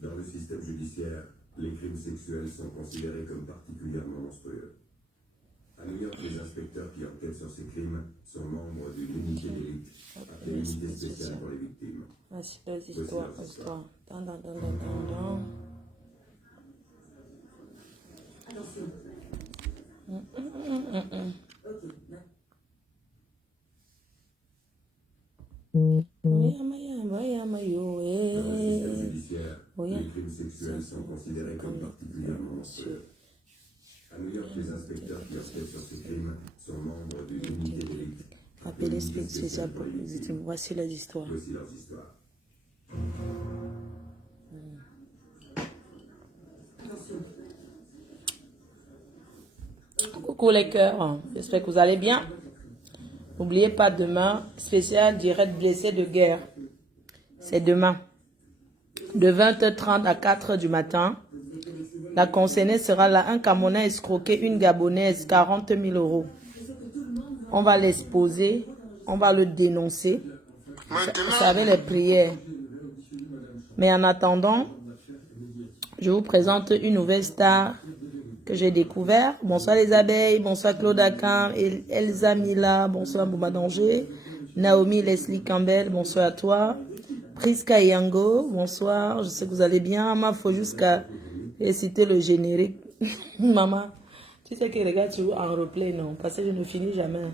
Dans le système judiciaire, les crimes sexuels sont considérés comme particulièrement monstrueux. À New York, les inspecteurs qui enquêtent sur ces crimes sont membres d'une unité d'élite, appelée unité spéciale pour les victimes. Voici les histoires. Attention. Dans le système judiciaire, les crimes sexuels sont considérés comme particulièrement monstrueux. À New York, les inspecteurs qui enquêtent sur ces crimes sont membres d'une unité d'élite, appelée spéciale pour les victimes. Voici les histoires. Voici leurs histoires. Coucou les cœurs, j'espère que vous allez bien. N'oubliez pas demain, spécial direct blessé de guerre. C'est demain. De 20h30 à 4h du matin. La concernée sera là. Un Camerounais escroqué une Gabonaise, 40 000 €. On va l'exposer. On va le dénoncer. Vous savez les prières. Mais en attendant, je vous présente une nouvelle star que j'ai découvert. Bonsoir les abeilles, bonsoir Claude Akan, Elsa Mila, bonsoir Bouma Danger, Naomi Leslie Campbell, bonsoir à toi. Priska Yango, bonsoir, je sais que vous allez bien. Maman, faut jusqu'à réciter le générique. Maman, tu sais que les gars, tu joues en replay, non? Parce que je ne finis jamais.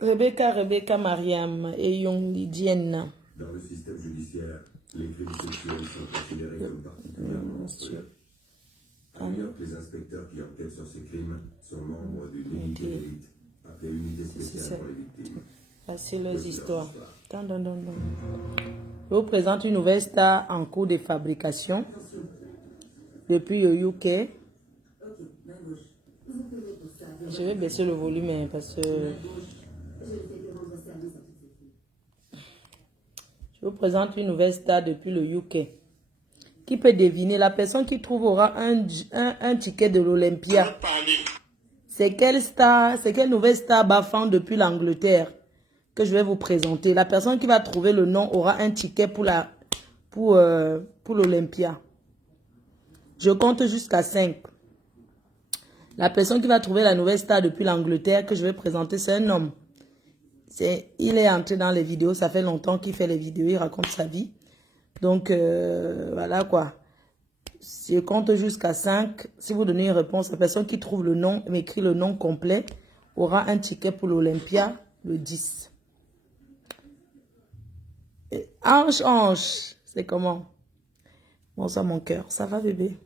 Rebecca Mariam et Young Lydienne. Dans le système judiciaire, les crimes sexuels sont considérés comme particulièrement monstrueux. À New York, les inspecteurs qui enquêtent sur ces crimes sont membres d'une unité d'élite, appelée unité spéciale pour les victimes. Voici leurs histoires. Je vous présente une nouvelle star en cours de fabrication depuis le UK. Je vais baisser le volume parce que je vous présente une nouvelle star depuis le UK. Qui peut deviner? La personne qui trouve aura un ticket de l'Olympia. C'est quelle star, c'est quelle nouvelle star baffant depuis l'Angleterre que je vais vous présenter. La personne qui va trouver le nom aura un ticket pour l'Olympia. Je compte jusqu'à 5. La personne qui va trouver la nouvelle star depuis l'Angleterre que je vais présenter, c'est un homme. Il est entré dans les vidéos, ça fait longtemps qu'il fait les vidéos, il raconte sa vie. Donc, voilà quoi. Je compte jusqu'à 5. Si vous donnez une réponse, la personne qui trouve le nom, m'écrit le nom complet, aura un ticket pour l'Olympia le 10. Ange, c'est comment? Bonsoir mon cœur, ça va bébé?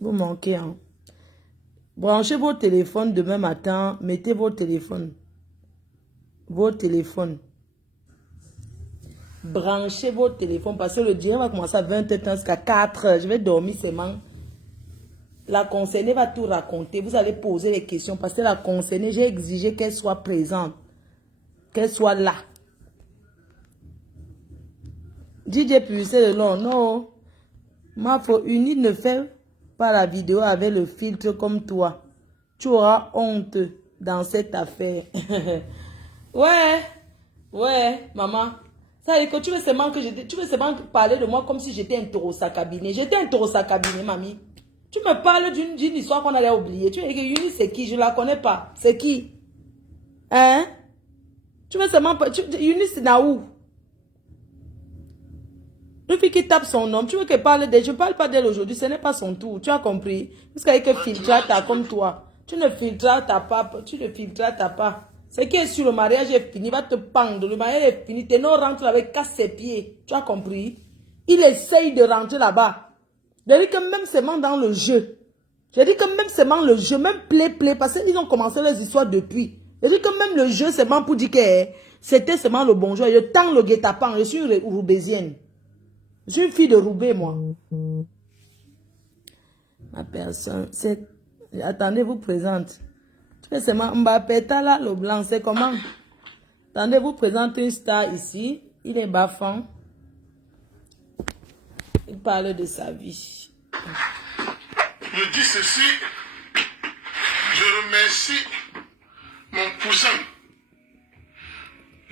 Vous manquez, hein? Branchez vos téléphones demain matin, mettez vos téléphones. Branchez vos téléphones parce que le direct va commencer à 20h jusqu'à 4h. Je vais dormir seulement. La concernée va tout raconter. Vous allez poser les questions parce que la concernée, j'ai exigé qu'elle soit présente. Qu'elle soit là. DJ Pulsé de long, non. Ma faut unie ne fait pas la vidéo avec le filtre comme toi. Tu auras honte dans cette affaire. Ouais, maman. Ça veut dire que tu veux seulement parler de moi comme si j'étais un taureau à cabinet. J'étais un taureau à cabinet, mamie. Tu me parles d'une histoire qu'on allait oublier. Tu veux dire que Yuni, c'est qui? Je la connais pas. C'est qui? Hein? Tu veux seulement... Yuni, c'est Naou. Une fille qui tape son nom, tu veux qu'elle parle d'elle? Je ne parle pas d'elle aujourd'hui, ce n'est pas son tour. Tu as compris? Parce qu'avec un filtrata comme toi, tu ne filtras pas. C'est qui est sur le mariage est fini, va te pendre. Le mariage est fini, tes noms rentrent avec casse ses pieds. Tu as compris? Il essaye de rentrer là-bas. Je dis que même seulement dans le jeu. Même play, parce qu'ils ont commencé les histoires depuis. Je dis que même le jeu, c'est bon pour dire que c'était seulement le bonjour. Je tends le guet-apens, je suis une roubaisienne. Je suis une fille de Roubaix, moi. Ma personne, c'est... Attendez, vous présente. Tu fais seulement Mbappé, Tala, le blanc, c'est comment? Attendez, vous présente une star ici. Il est baffant. Il parle de sa vie. Je dis ceci. Je remercie mon cousin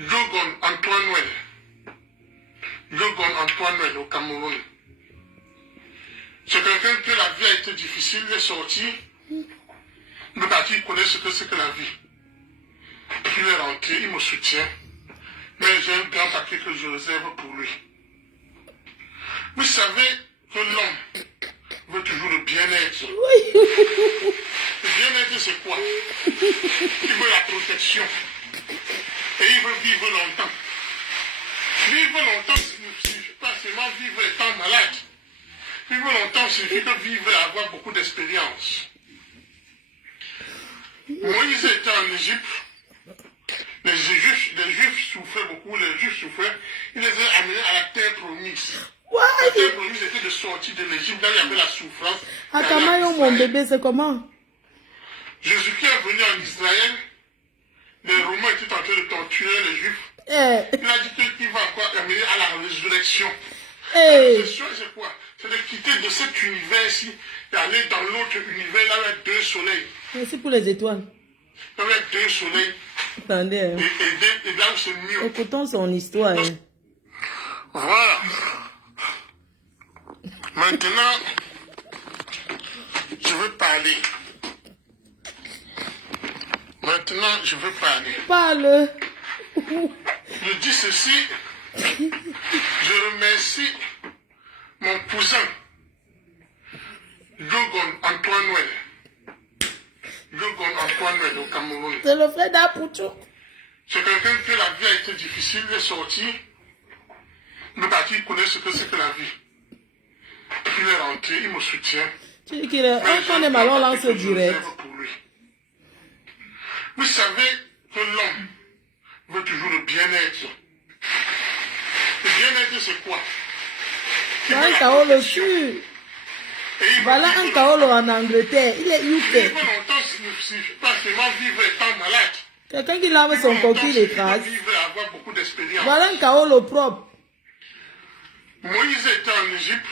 Jogon Antoine au Cameroun. C'est quelqu'un que la vie a été difficile, il est sorti, mais il connaît ce que c'est que la vie. Puis il est rentré, il me soutient, mais j'ai un grand papier que je réserve pour lui. Vous savez que l'homme veut toujours le bien-être. Le bien-être, c'est quoi? Il veut la protection. Et il veut vivre longtemps. Vivre longtemps ne signifie pas seulement vivre étant malade. Vivre longtemps signifie que vivre et avoir beaucoup d'expérience. Moïse était en Égypte. Les Juifs souffraient beaucoup, les Juifs souffraient. Il les a amenés à la terre promise. La terre promise était de sortir de l'Égypte, là il y avait la souffrance. Attends, mon bébé, c'est comment? Jésus-Christ est venu en Israël. Les Romains étaient en train de torturer les Juifs. Il a dit qu'il va encore amener à la résurrection. La résurrection, c'est quoi? C'est de quitter de cet univers-ci et aller dans l'autre univers, là où il y a deux soleils. Merci pour les étoiles. Là où il y a deux soleils. Attendez. Et là où c'est mieux. Écoutons son histoire. Voilà. Maintenant, je veux parler. Parle. Je dis ceci. Je remercie mon cousin, Jogon Antoine au Cameroun. C'est le frère d'Apoutou. C'est quelqu'un que la vie a été difficile, il est sorti. Mais il connaît ce que c'est que la vie. Il est rentré, il me soutient. Tu dis qu'il est... On est malin, on lance direct. Vous savez que l'homme veut toujours le bien-être. Le bien-être, c'est quoi? Voilà un Kaolo dessus. Voilà un Kaolo en Angleterre. Il est UK. Vivre longtemps signifie pas seulement vivre étant malade. Quelqu'un qui lave son coquille, il écrase. Vivre et avoir beaucoup d'expérience. Voilà un Kaolo propre. Moïse était en Égypte.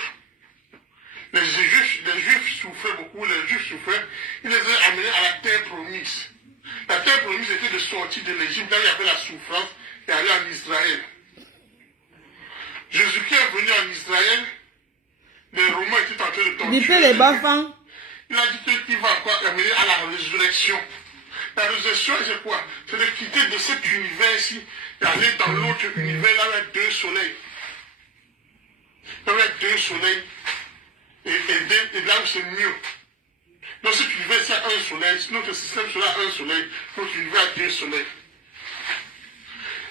Les Juifs souffraient beaucoup, les Juifs souffraient. Il les a amenés à la terre promise. La terre promise était de sortir de l'Égypte, là où il y avait la souffrance, et aller en Israël. Jésus-Christ est venu en Israël. Les Romains étaient en train de torturer. Les bafans. Il a dit qu'il va encore amener à la résurrection. La résurrection, c'est quoi? C'est de quitter de cet univers-ci et aller dans l'autre univers, là où il y a deux soleils. Là où il y a deux soleils. Et là où c'est mieux. Dans cet univers, il y a un soleil. Notre système sera un soleil. Notre univers a deux soleils.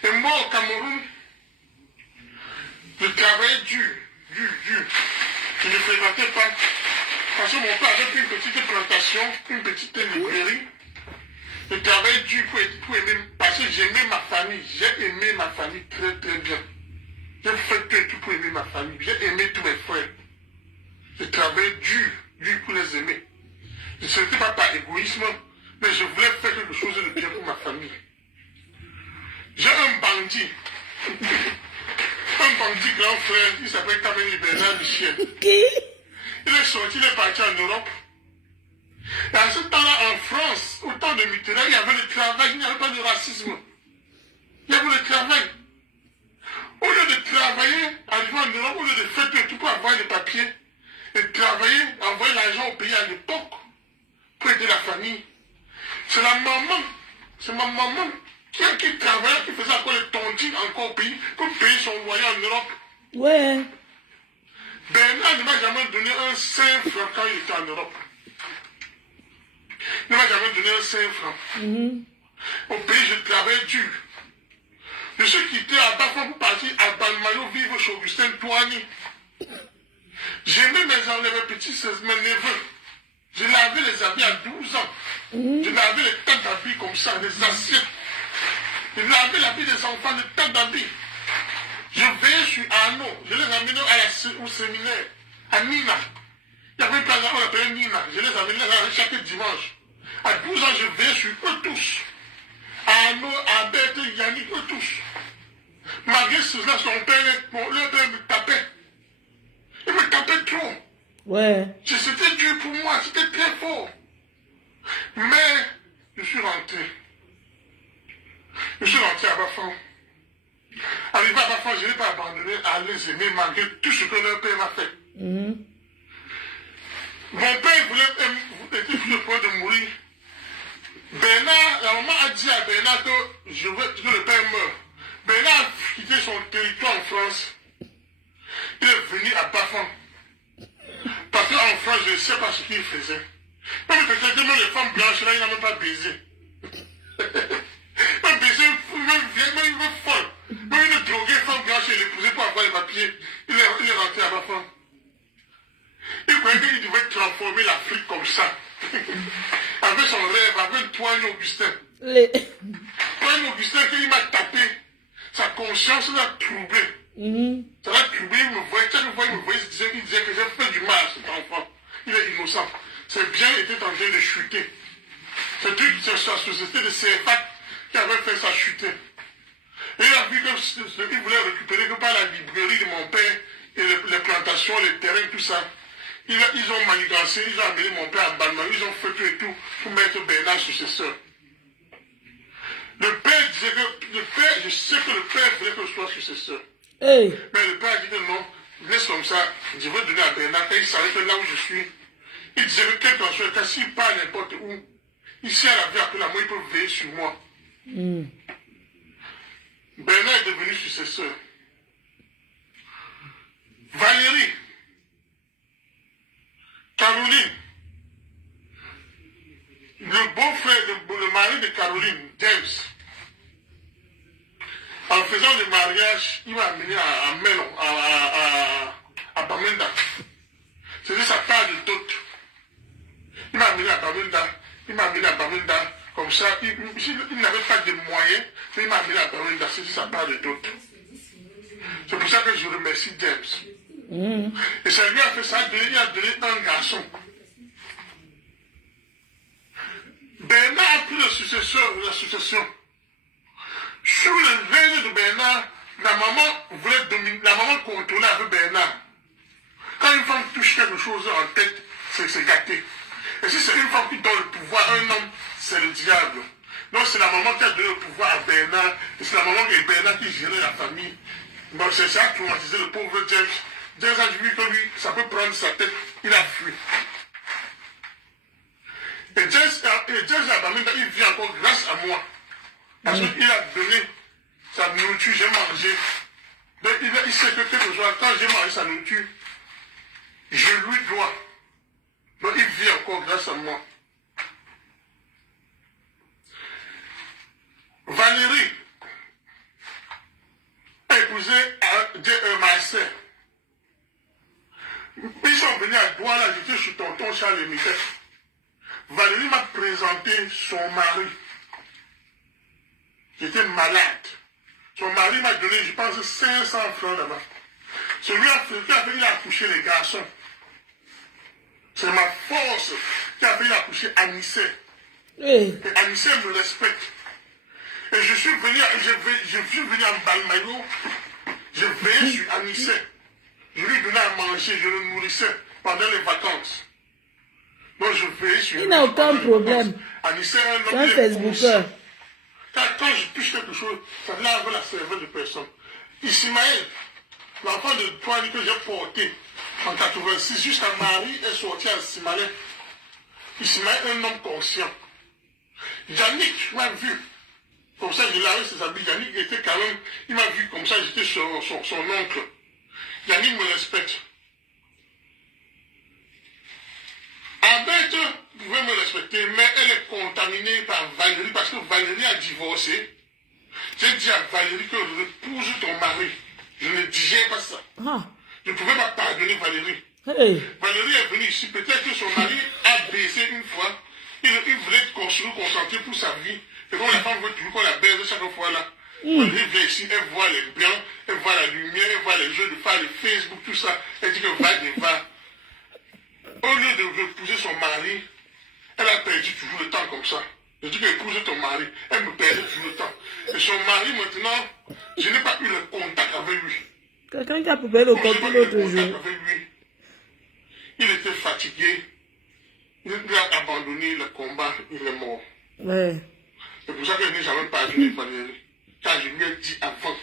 Et moi, au Cameroun, je travaillais dur. Je ne fréquentais pas. Parce que mon père avait une petite plantation, une petite librairie. Je travaillais dur pour aimer, parce que j'aimais ma famille. J'ai aimé ma famille très très bien. J'ai fait tout pour aimer ma famille. J'ai aimé tous mes frères. Je travaillais dur pour les aimer. Ce n'était pas par égoïsme, mais je voulais faire quelque chose de bien pour ma famille. J'ai un bandit grand frère, il s'appelle Kameni Bernard Michel. Qui? Il est sorti, il est parti en Europe. Et à ce temps-là, en France, au temps de Mitterrand, il y avait le travail, il n'y avait pas de racisme. Il y avait le travail. Au lieu de travailler, arriver en Europe, au lieu de faire tout pour avoir des papiers, et travailler, envoyer l'argent au pays à l'époque, pour aider la famille. C'est ma maman qui travaillait, qui faisait encore les tontines encore au pays, pour payer son loyer en Europe. Ouais. Bernard ne m'a jamais donné un 5 francs quand il était en Europe. Il ne m'a jamais donné un 5 francs. Au pays, je travaillais dur. Je suis quitté à Bafan pour partir à Balmayo vivre chez Augustin Touani. J'aimais mes petits, mes neveux. Je lavais les habits à 12 ans. Je lavais les tas d'habits comme ça, les assiettes. Je lavais l'habit des enfants, les tas d'habits. Je veillais sur Arnaud. Je les amenais au séminaire, à Nina. Il y avait une place on l'appelait Nina. Je les amenais là chaque dimanche. À 12 ans, je veillais sur eux tous. Arnaud, Abed, Yannick, eux tous. Malgré cela, leur père me tapait. Il me tapait trop. Ouais. C'était dur pour moi, c'était très fort. Mais je suis rentré. Je suis rentré à Bafan. Arrivé à Bafan, je n'ai pas abandonné à les aimer malgré tout ce que leur père m'a fait. Mon père était sur le point de mourir. Bernard, la maman a dit à Bernard que je veux que le père meure. Bernard a quitté son territoire en France. Il est venu à Bafan. Parce qu'en France, je ne sais pas ce qu'il faisait. Même peut-être que les femmes blanches, là, il n'a même pas baisé. Même baisé, même il veut folle. Même il est drogué, femme blanche, il l'épousait pour avoir les papiers. Il est rentré à Bafan. Il croyait qu'il devait transformer l'Afrique comme ça. Avec son rêve, avec Toine Augustin. Toine Augustin, quand il m'a tapé, sa conscience l'a troublé. Ça l'a troublé, il me voyait, chaque fois il me voyait, il disait que j'ai fait du mal à cet enfant. Il est innocent. Ses biens étaient en train de chuter. C'est sa société de CFAC qui avait fait ça chuter. Et il a vu qu'il voulait récupérer que par la librairie de mon père, et les plantations, les terrains, tout ça. Ils ont manigancé, ils ont amené mon père à Balma, ils ont fait tout et tout pour mettre Bernard successeur. Le père disait que, je sais que le père voulait que je sois successeur. Hey. Mais le père a dit que non, laisse comme ça, je veux donner à Bernard, et il savait que là où je suis, il disait que quel qu'en soit le cas, s'il part n'importe où, ici à la vie, après la mort, il peut veiller sur moi. Bernard est devenu successeur. Valérie, Caroline, le beau-frère, le mari de Caroline, James, en faisant le mariage, il m'a amené à Melon, à Bamenda. C'était sa part de dot. Il m'a amené à Bamenda, comme ça, il n'avait pas de moyens, mais il m'a amené à Bamenda, c'était sa part de dot. C'est pour ça que je remercie James. Et ça lui a fait ça, il a donné un garçon. Bernard a pris le successeur de la succession. Sous le règne de Bernard, la maman contrôlait avec Bernard. Quand une femme touche quelque chose en tête, c'est gâté. Et si c'est une femme qui donne le pouvoir à un homme, c'est le diable. Donc c'est la maman qui a donné le pouvoir à Bernard, et c'est la maman et Bernard qui gérait la famille. Donc c'est ça qui a traumatisé le pauvre James. James a vu que lui, ça peut prendre sa tête, il a fui. Et James a donné, il vit encore grâce à moi. Parce qu'il a donné sa nourriture, j'ai mangé. Donc il sait que quelque chose, quand j'ai mangé sa nourriture, je lui dois. Donc il vit encore grâce à moi. Valérie a épousé ma sœur. Ils sont venus à Douala, j'étais chez tonton Charles Michel. Valérie m'a présenté son mari. J'étais malade. Son mari m'a donné, je pense, 500 francs là-bas. Celui qui a fait, il a accouché les garçons. C'est ma force qui a fait, il a accouché Anissé. Et Anissé me respecte. Et je suis venu en Balmayo, je veillais sur Anissé. Je lui donnais à manger, je le nourrissais pendant les vacances. Donc je veillais sur lui. Il n'a aucun problème. Anissé est un homme un Facebooker. Quand je touche quelque chose, ça lave la cervelle de personne. Ismaël, l'enfant de Toine que j'ai porté en 86, juste un mari est sorti à Ismaël. Ismaël est un homme conscient. Yannick m'a vu. Comme ça, je l'avais ses habits. Yannick était quand même, il m'a vu comme ça, j'étais son oncle. Yannick me respecte. Abed pouvait me respecter, mais elle est contaminée par Valérie parce que Valérie a divorcé. J'ai dit à Valérie que épouse ton mari. Je ne disais pas ça. Je ne pouvais pas pardonner Valérie. Valérie est venue ici, peut-être que son mari a baissé une fois. Il voulait construire, concentrer pour sa vie. Et comme la femme veut toujours qu'on la baise chaque fois là. Valérie vient ici, elle voit les blancs, elle voit la lumière, elle voit les jeux de phare, le Facebook, tout ça. Elle dit que va. Au lieu de épouser son mari, elle a perdu toujours le temps comme ça. Je dis qu'épouse ton mari, elle me perdait toujours le temps. Et son mari maintenant, je n'ai pas eu le contact avec lui. Quelqu'un qui a coupé le contact l'autre jour. Il était fatigué. Il a abandonné le combat, il est mort. Ouais. C'est pour ça que je n'ai jamais pardonné Valérie. Car je lui ai dit avant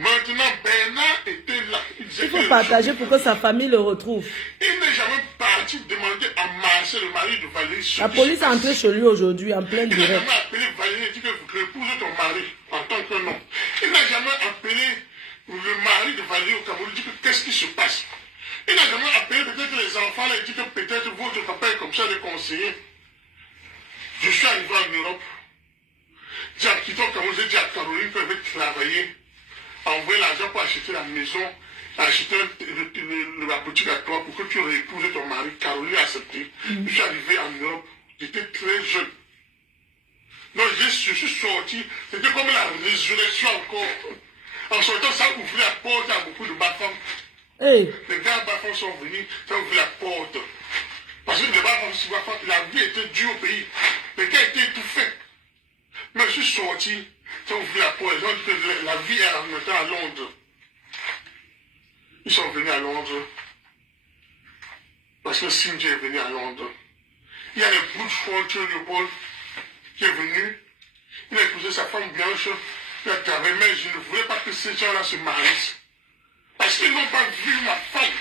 Maintenant, Bernard était là. Il faut partager pour que sa famille le retrouve. Il n'est jamais parti demander à Marcel, le mari de Valérie. La police est entrée chez lui aujourd'hui en plein Il n'a direct. jamais appelé Valérie et dit que épouse ton mari en tant que nom. Il n'a jamais appelé le mari de Valérie au Cameroun et dit que qu'est-ce qui se passe. Il n'a jamais appelé peut-être les enfants là et dit que peut-être votre papa est comme ça le conseiller. Je suis arrivé en Europe. J'ai quitté au Cameroun, j'ai dit à Caroline qu'elle veut travailler, envoyer l'argent pour acheter la maison, acheter la boutique à toi pour que tu réépouses ton mari. Caroline a accepté. Je suis arrivé en Europe, j'étais très jeune. Donc je suis sorti, c'était comme la résurrection encore. En sortant, ça ouvrait la porte à beaucoup de bas-femmes. Hey. Les gars bas-femmes sont venus, ça ouvrait la porte. Parce que les bas-femmes, la vie était dure au pays. Les gars étaient étouffés. Mais je suis sorti, ça ouvrait la porte. Ils ont dit que la vie est maintenant à Londres. Ils sont venus à Londres. Parce que Cindy est venu à Londres. Il y a le Bush Frontier Leopold qui est venu. Il a épousé sa femme blanche. Il a travaillé, mais je ne voulais pas que ces gens-là se marient. Parce qu'ils n'ont pas vu ma femme.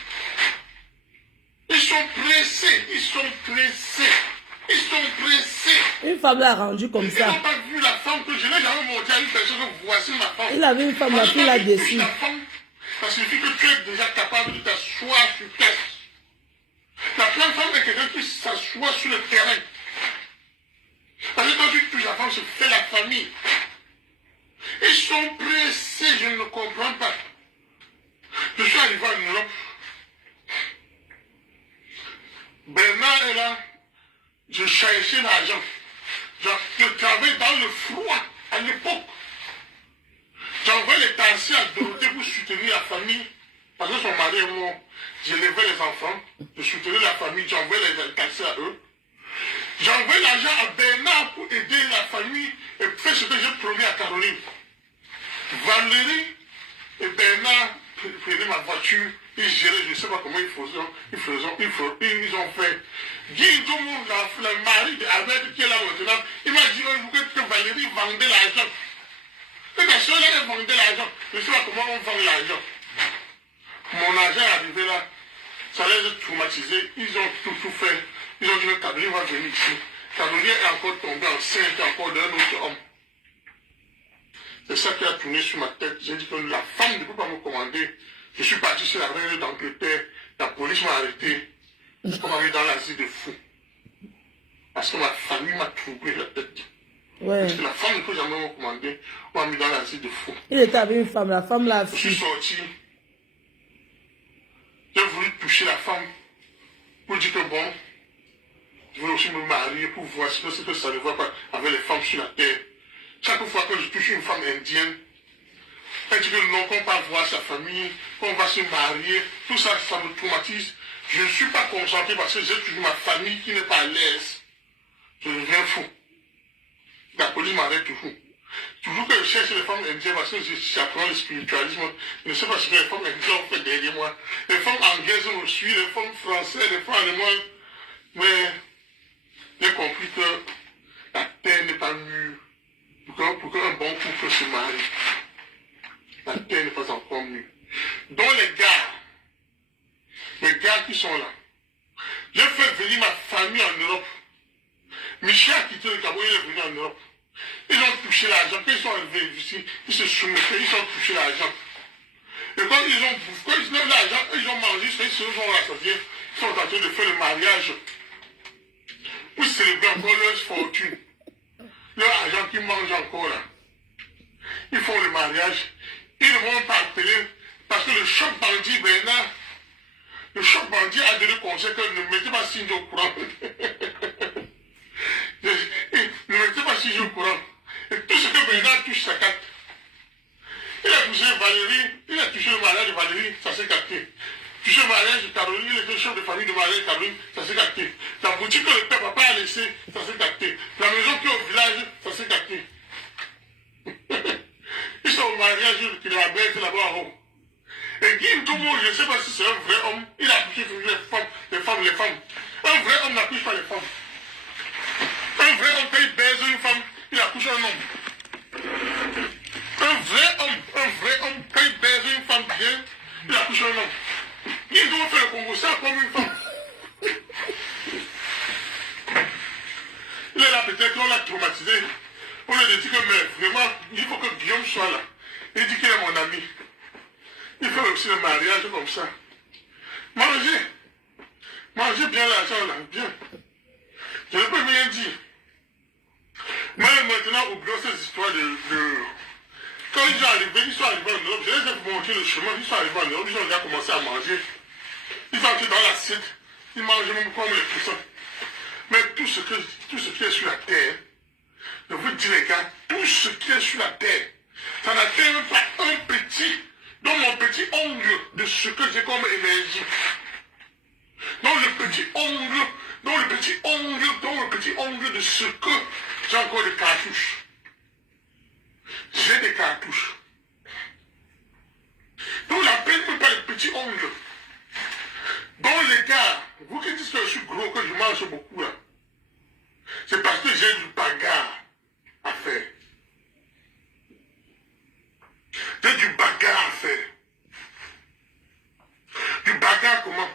Ils sont pressés, ils sont pressés, ils sont pressés. Une femme l'a rendu comme Ils ça. n'ont pas vu la femme que je n'ai jamais montré à une personne que voici ma femme. Il avait une femme, la fille l'a déçu. Ça signifie que tu es déjà capable de t'asseoir sur terre. La pleine femme est quelqu'un qui s'assoit sur le terrain. Parce que quand tu touches la femme, se fait la famille. Ils sont pressés, je ne comprends pas. Je suis arrivé en Europe. Bernard est là. Je cherchais l'argent. Je travaillais dans le froid à l'époque. J'envoyais les taxis à Dorothée pour soutenir la famille. Parce que son mari est mort. J'élevais les enfants. Je soutenais la famille. J'envoyais les taxis à eux. J'envoyais l'argent à Bernard pour aider la famille et faire ce que j'ai promis à Caroline. Valérie et Bernard prenaient ma voiture. Ils géraient, je ne sais pas comment ils ont fait. Guy Doumou, le mari d'Albert qui est là maintenant, il m'a dit que Valérie vendait l'argent. Et bien, ceux-là, ils vendaient l'argent. Je ne sais pas comment on vend l'argent. Mon argent est arrivé là. Ça les a traumatisés. Ils ont tout fait. Ils ont dit que Caroline va venir ici. Caroline est encore tombée enceinte encore d'un autre homme. C'est ça qui a tourné sur ma tête. J'ai dit que la femme ne peut pas me commander. Je suis parti sur la reine d'Angleterre. La police m'a arrêté. On m'a mis dans l'asile de fou. Parce que ma famille m'a troublé la tête. Ouais. Parce que la femme ne peut jamais me commander. On m'a mis dans l'asile de fou. Il était avec une femme, la femme l'a Je suis fui. sorti. J'ai voulu toucher la femme. Pour dire que bon, je voulais aussi me marier pour voir ce que ça ne va pas avec les femmes sur la terre. Chaque fois que je touche une femme indienne, elle dit que non, qu'on va voir sa famille, qu'on va se marier, tout ça, ça me traumatise. Je ne suis pas concentré parce que j'ai toujours ma famille qui n'est pas à l'aise. Je deviens fou. La police m'arrête toujours. Toujours que je cherche les femmes indiennes parce que j'apprends le spiritualisme, je ne sais pas ce que les femmes indiennes ont fait derrière moi. Les femmes anglaises me suivent, les femmes françaises, les femmes allemandes. Mais j'ai compris que la terre n'est pas mûre pour qu'un bon couple se marie. La terre n'est pas encore mûre. Donc les gars qui sont là, j'ai fait venir ma famille en Europe. Michel a quitté le Cameroun, il est venu en Europe. Ils ont touché l'argent. Quand ils sont arrivés ici, ils se soumettaient, ils ont touché l'argent. Et quand ils ont bouffé, ils ont l'argent, ils ont mangé, ils se sont rassasiés, ils sont en train de faire le mariage. Pour célébrer encore leur fortune. Leur argent qu'ils mangent encore là. Ils font le mariage. Ils ne vont pas appeler parce que le choc bandit Bernard, le choc bandit a donné conseil que ne mettez pas signe au courant. Ne mettez pas signe au courant. Et tout ce que Bernard touche sa carte. Il a touché Valérie, il a touché le mariage de Valérie, ça s'est capté. Touché le mariage de Caroline, il était chef de famille de mariage de Caroline, ça s'est capté. La boutique que le père papa a laissée, ça s'est capté. La maison qui est au village, ça s'est capté. Ils sont au mariage de la bête là-bas en haut. Et Guy Ntomo, je ne sais pas si c'est un vrai homme, il a touché toujours les femmes. Un vrai homme n'accouche pas les femmes. Un vrai homme, quand il baise une femme, il accouche un homme. Un vrai homme, quand il bien, il accouche un homme. Il doit faire le Congo, ça comme une femme. Il est là, peut-être qu'on l'a traumatisé. On lui a dit que, mais vraiment, il faut que Guillaume soit là. Il dit qu'il est mon ami. Il fait aussi le mariage comme ça. Mangez. Mangez bien l'argent là, bien. Je ne peux rien dire. Mais maintenant, oublions ces histoires de... Quand ils sont arrivés en Europe, je les ai montré le chemin, ils sont arrivés en Europe, ils ont déjà commencé à manger. Ils sont entrés dans l'assiette, ils mangent même comme les poussins. Mais tout ce qui est sur la terre, je vous dis les gars, tout ce qui est sur la terre, ça n'atteint même pas un petit, dans mon petit ongle de ce que j'ai comme énergie. Dans le petit ongle de ce que j'ai encore des cartouches. J'ai des cartouches. Donc j'appelle même pas les petits ongles. Donc les gars, vous qui dites que je suis gros, que je mange beaucoup là, c'est parce que j'ai du bagarre à faire. J'ai du bagarre à faire. Du bagarre comment?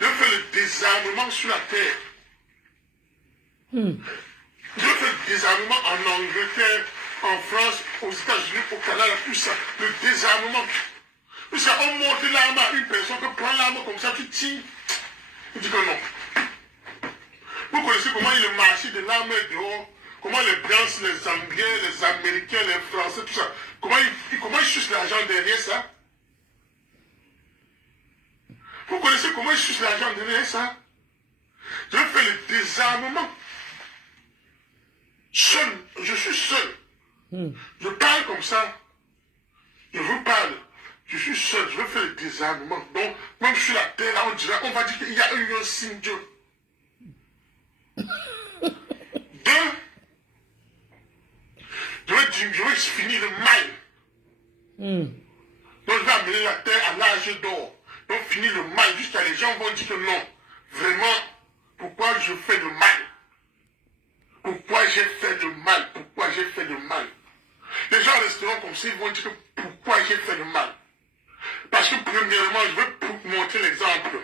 Je fais le désarmement sur la terre. Je fais le désarmement en Angleterre, en France, aux États-Unis, au Canada, tout ça. Le désarmement. Tout ça, on monte l'arme à une personne, que prend l'arme comme ça, tu tires. Il dit que non. Vous connaissez comment il est marché de l'arme dehors, comment les Blancs, les Anglais, les Américains, les Français, tout ça. Comment ils sucent l'argent derrière ça? Vous connaissez comment ils sucent l'argent derrière ça? Je fais le désarmement. Seul, je suis seul. Je parle comme ça. Je vous parle. Je suis seul, je veux faire le désarmement. Donc, même sur la terre, là, on va dire qu'il y a eu un signe Dieu. Deux, je vais finir le mal. Donc, je vais amener la terre à l'âge d'or. Donc, finir le mal, jusqu'à les gens vont dire que non. Vraiment, pourquoi je fais le mal? Pourquoi j'ai fait le mal? Pourquoi j'ai fait le mal? Les gens resteront comme ça, ils vont dire que pourquoi j'ai fait le mal? Parce que premièrement, je vais montrer l'exemple.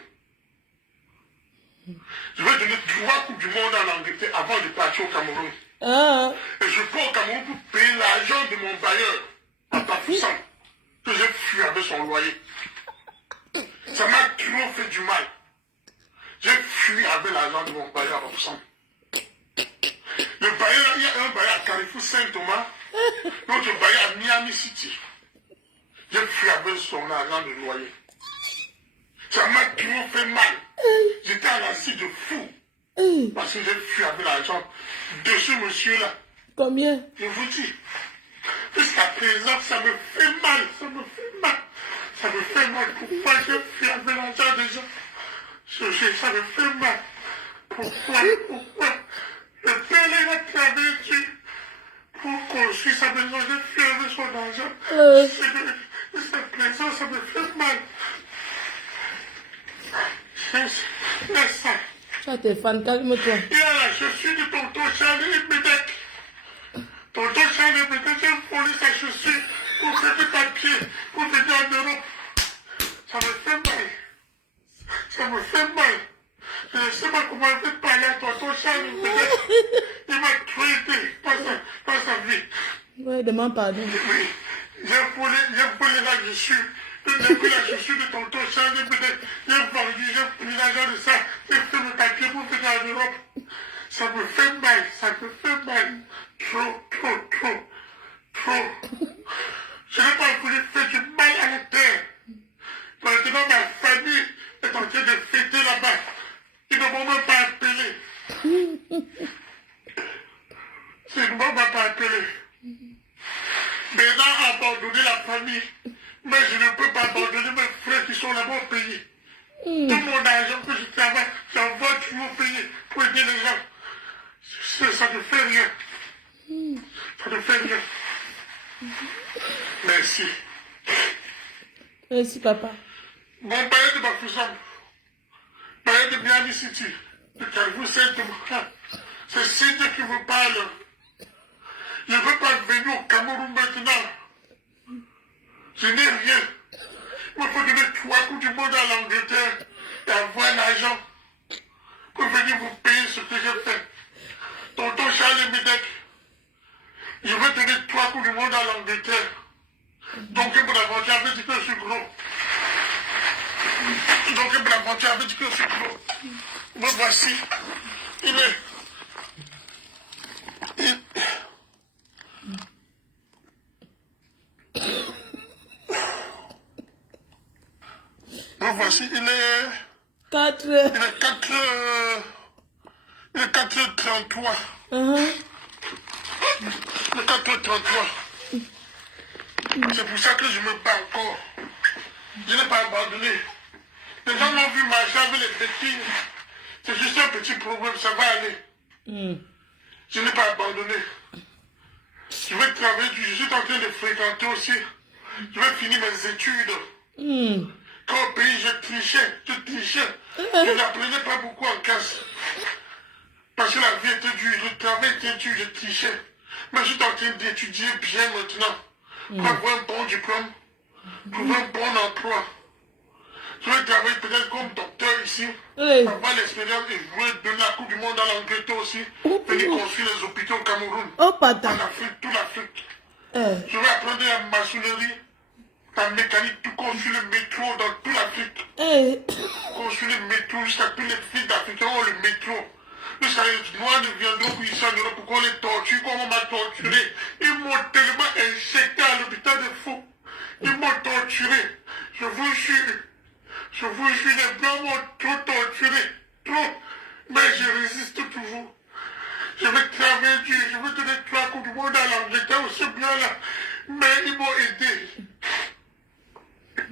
Je vais donner 3 coupes du monde en Angleterre avant de partir au Cameroun. Et je vais au Cameroun pour payer l'argent de mon bailleur en Bafoussam, que j'ai fui avec son loyer. Ça m'a toujours fait du mal. J'ai fui avec l'argent de mon bailleur en Bafoussam. Le bailleur, il y a un bailleur à Carrefour Saint-Thomas, l'autre bailleur à Miami City. J'ai fui avec son argent de loyer. Ça m'a toujours fait mal. J'étais à la cité de fou. Parce que j'ai fui avec l'argent de ce monsieur-là. Combien? Je vous dis. Jusqu'à présent, ça me fait mal. Ça me fait mal. Ça me fait mal. Pourquoi j'ai fui avec l'argent des gens? Ça me fait mal. Pourquoi? Le père il a travaillé dessus pour construire sa maison. J'ai fui avec son argent. Jusqu'à présent, ça me fait mal. Laisse ça. Tu as tes fans, calme-toi. Il y a la chaussure de tonton Charles Bedek. Tonton Charles Bedek, j'ai volé sa chaussure pour faire des papiers, pour venir en Europe. Ça me fait mal. Ça me fait mal. Je ne sais pas comment je vais parler à tonton Charles Bedek. Il m'a traité par sa vie. Ouais, demande pardon. Oui, j'ai volé la chaussure. J'ai pris la chaussure de tonton Charles Bedek. J'ai vendu, j'ai pris l'argent de ça. J'ai fait le papier pour venir en Europe. Ça me fait mal, ça me fait mal. Trop. Je n'ai pas voulu faire du mal à la terre. Maintenant, ma famille est en train de fêter là-bas. Ils ne m'ont même pas appelé. Ils ne m'ont pas appelé. Maintenant, abandonner la famille. Mais je ne peux pas abandonner mes frères qui sont là-bas au pays. Tout mon argent que je travaille, j'envoie toujours au pays pour aider les gens. Ça ne fait rien. Ça ne fait rien. Merci. Merci, papa. Mon bailleur de Bafoussam, bailleur de Miami City, de Carrefour Saint-Thomas, c'est Seigneur qui vous parle. Je ne veux pas venir au Cameroun maintenant. Je n'ai rien. Il me faut donner 3 coups du monde à l'Angleterre et avoir l'argent pour venir vous payer ce que j'ai fait. Tonton Charles et Médec, je vais donner 3 coups du monde à l'Angleterre. Donc, Bonaventure avait dit que je suis gros. Donc, Bonaventure avait dit que je suis gros. Me voici. Il est. Me voici, il est. 4. Il est 4. Il est 4h33. Le 4h33. C'est pour ça que je me bats encore. Je n'ai pas abandonné. Les gens m'ont vu marcher avec les béquilles. C'est juste un petit problème, ça va aller. Je n'ai pas abandonné. Je vais travailler, je suis en train de fréquenter aussi. Je vais finir mes études. Quand au pays, je trichais. Je n'apprenais pas beaucoup en classe. Parce que la vie était dure, le travail était dur, je trichais. Mais je suis en train d'étudier bien maintenant. Pour avoir un bon diplôme, trouver un bon emploi. Je vais travailler peut-être comme docteur ici, avoir l'expérience et jouer de la Coupe du Monde à l'Angleterre aussi, venir construire les hôpitaux au Cameroun, en Afrique, toute l'Afrique. Je vais apprendre la maçonnerie, la mécanique, tout construire le métro dans toute l'Afrique. Construire le métro jusqu'à tous les fils d'Africains ont le métro. Jusqu'à les Noirs ne viendront ici en Europe pour qu'on les torture, comme on m'a torturé. Ils m'ont tellement injecté à l'hôpital de fous. Ils m'ont torturé. Je vous jure, les Blancs m'ont trop torturé. Trop. Mais je résiste toujours. Je vais travailler dur. Je vais donner 3 coups du monde à l'Angleterre aussi bien là. Mais ils m'ont aidé.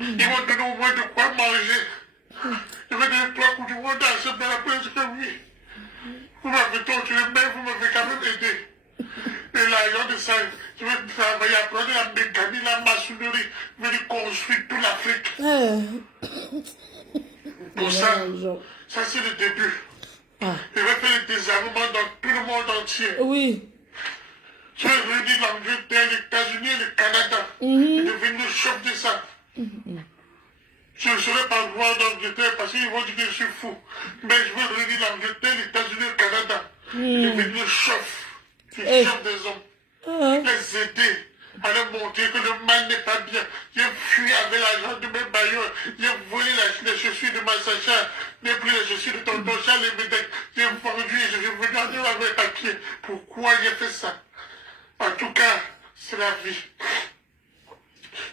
Ils m'ont donné au moins de quoi manger. Je vais donner 3 coups du monde à ce bien après que oui. Vous m'avez torturé, mais vous m'avez quand même aidé. Et l'argent de ça, je vais travailler, apprendre la mécanique, la maçonnerie, venir construire toute l'Afrique. Pour ça c'est le début. Je vais faire le désarmement dans tout le monde entier. Oui. Je vais réunir l'Angleterre, les États-Unis et le Canada. Et devenir chef de ça. Je ne serai pas roi d'Angleterre parce qu'ils vont dire que je suis fou. Mais je vais réunir l'Angleterre, les États-Unis et le Canada. Et devenir chef. Chef des hommes. Les aider à leur montrer que le mal n'est pas bien. J'ai fui avec l'argent de mes bailleurs. J'ai volé les chaussures de ma Sacha. J'ai pris les chaussures de tonton Charles et Médec. J'ai vendu et je suis venu en Europe avec un pied. Pourquoi j'ai fait ça? En tout cas, c'est la vie.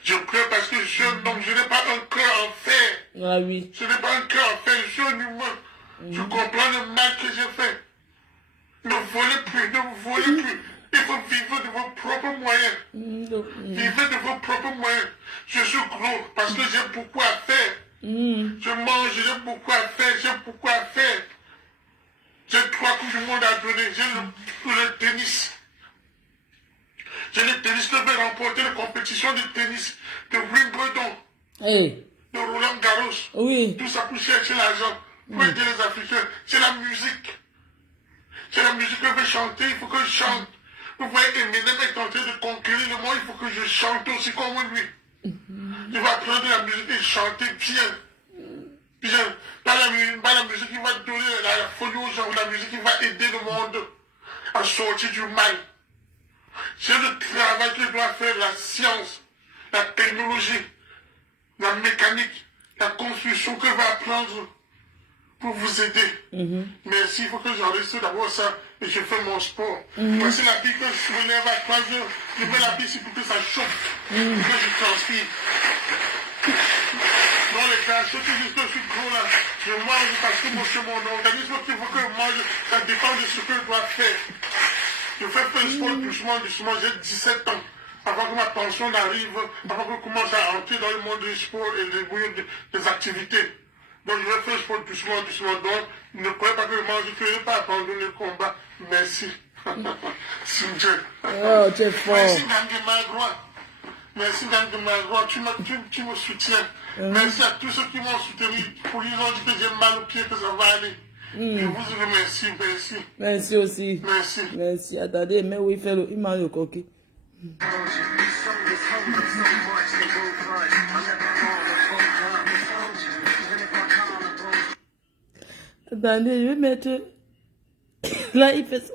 Je pleure parce que je suis un homme, je n'ai pas un cœur en fer. Ah oui. Je n'ai pas un cœur en fer, je suis un humain. Je comprends le mal que j'ai fait. Ne volez plus, ne volez plus. Il faut vivre de vos propres moyens. Vivez de vos propres moyens. Je suis gros parce que j'ai beaucoup à faire. Je mange, j'ai beaucoup à faire, j'ai beaucoup à faire. J'ai 3 coups du monde à donner. J'ai le tennis. J'ai le tennis que je vais remporter la compétition de tennis de Wimbledon, de Roland Garros. Oui. Tout ça pour chercher l'argent, pour aider les Africains. C'est la musique. C'est la musique que je vais chanter, il faut que je chante. Vous voyez, Eminem est en train de conquérir le monde, il faut que je chante aussi comme lui. Je vais apprendre la musique et chanter bien. Bien. Pas la musique qui va donner la folie aux gens, la musique qui va aider le monde à sortir du mal. C'est le travail que doit faire la science, la technologie, la mécanique, la construction que va apprendre pour vous aider. Merci, il faut que j'enregistre d'abord ça et je fais mon sport. Parce que la bille que je me lève à 3 heures, je mets la bille ici pour que ça chauffe, pour que je transpire. Dans les cas, ceux qui disent que je suis gros là, je mange parce que c'est mon organisme qu'il faut que je mange, ça dépend de ce que je dois faire. Je fais le sport doucement, j'ai 17 ans. Avant que ma pension n'arrive, avant que je commence à entrer dans le monde du sport et des activités. Donc je vais faire le sport doucement. Donc ne croyez pas que je mange, que je n'ai pas abandonné le combat. Merci. Oh, tu es fort. Merci Gangue Magua. Merci Gangue Magua. Tu me soutiens. Merci à tous ceux qui m'ont soutenu. Pour ils ont dit que j'ai mal au pied, que ça va aller. Je vous remercie, merci. Merci aussi. Merci. Merci. Attendez, mais oui, il m'a le coquille. Some this hunger so much they both run. I'm never wrong, Attendez, je vais mettre... Là, il fait ça.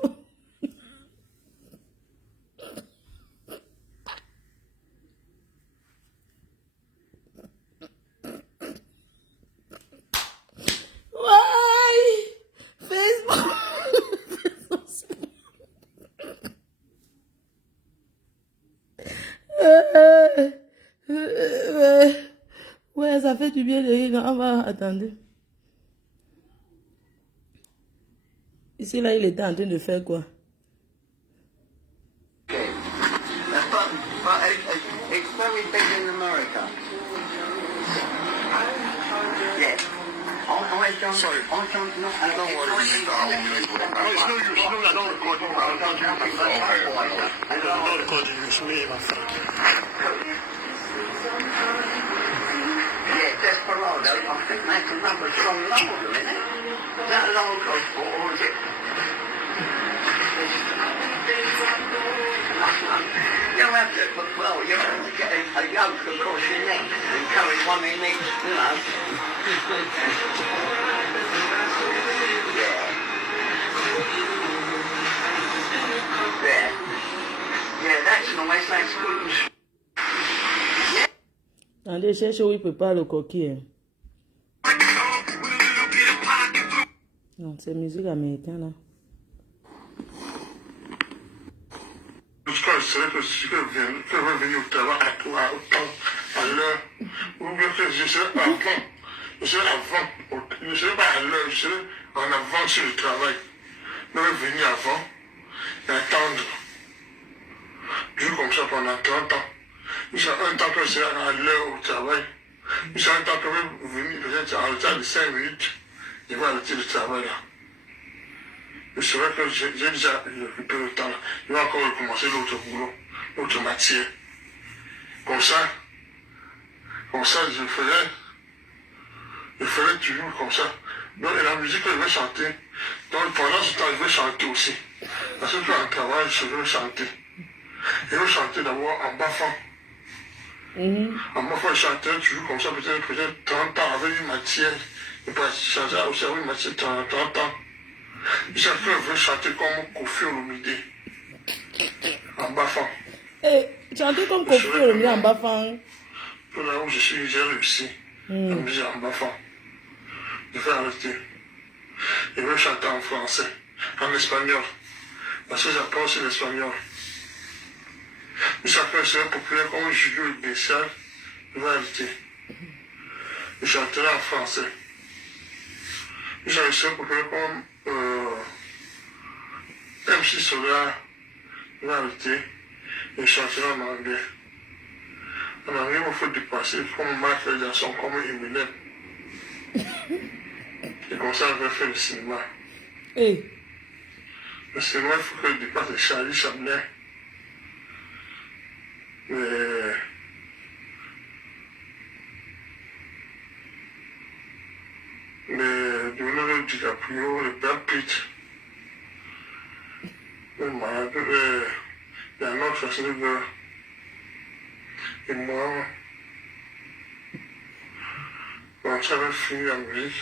Ouais, Facebook. Ouais, ça fait du bien de rire. On va attendre. Ici, là, il était en train de faire quoi? It's very big in America. Yes. I don't. Sorry. I don't know. Don't worry. It's no use. No, I don't record you. I'm not recording you. It's me, my friend. Yeah, Desperado. I think that's another song local, isn't it? Is that local or is it? You'll have to, well, you'll have to get a yoke across your neck and carry one in each, you know. Yeah. Yeah. Yeah, that's nice, that's good. Allez, cherche où il prépare le coquille. Non, c'est musique américaine, là. C'est vrai que si je veux venir au travail à l'heure, ou bien que je serai avant, je serai pas à l'heure, je serai en avance sur le travail. Je vais venir avant et attendre. Juste comme ça pendant 30 ans. Jusqu'à un temps que je serai à l'heure au travail. Jusqu'à un temps que je vais venir peut-être en retard de 5 minutes, je vais arrêter le travail là. C'est vrai que j'ai déjà un peu de temps là. Je vais encore recommencer l'autre boulot, l'autre matière. Comme ça, je ferai toujours comme ça. Donc, et la musique que je vais chanter, donc pendant ce temps, je vais chanter aussi. Parce que quand je travaille, je vais chanter. Je vais chanter d'abord en baffant. En baffant, je chanterai toujours comme ça, peut-être 30 ans avec une matière. Et puis, je chanterai aussi avec une matière 30 ans. Chacun veut chanter comme Kofi Olomide en baffant. Eh, chanter comme Kofi Olomide en baffant. Là où je suis, j'ai réussi. La musique en baffant. Je vais arrêter. Je vais chanter en français, en espagnol. Parce que j'apprends aussi l'espagnol. Chacun serait populaire comme Julio Iglesias. Je vais arrêter. Je chanterai en français. Je serais populaire comme MC Solar, je vais arrêter et chanter en anglais. En anglais, il faut dépasser comme Michael Jackson, comme Eminem. Et comme ça, je vais faire le cinéma. Hey. Le cinéma, il faut que je dépasse Charlie Chaplin. Leonardo DiCaprio, le Brad Pitt. Il y a un autre Schwarzenegger. Et moi, quand ça va finir la musique,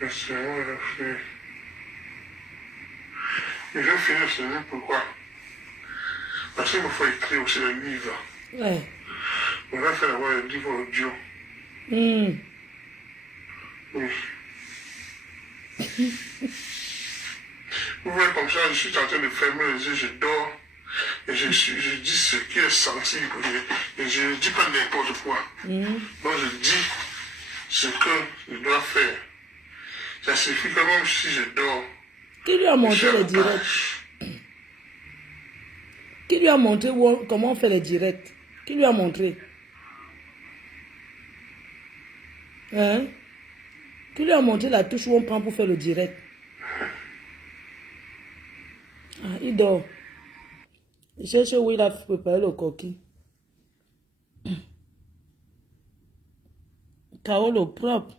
le cinéma va finir. Et je vais finir le cinéma, pourquoi? Parce qu'il me faut écrire aussi le livre. Ouais. On va faire d'abord le livre audio. Oui. Vous voyez comme ça, je suis en train de fermer les yeux, je dors. Et je dis ce qui est sensible. Et je ne dis pas n'importe quoi. Donc je dis ce que je dois faire. Ça signifie que même si je dors. Qui lui a montré les directs? Qui lui a montré comment on fait les directs? Qui lui a montré? Hein? Qui lui a montré la touche où on prend pour faire le direct? Ah, il dort. Il cherche où il a préparé le coquille. Kaolo propre.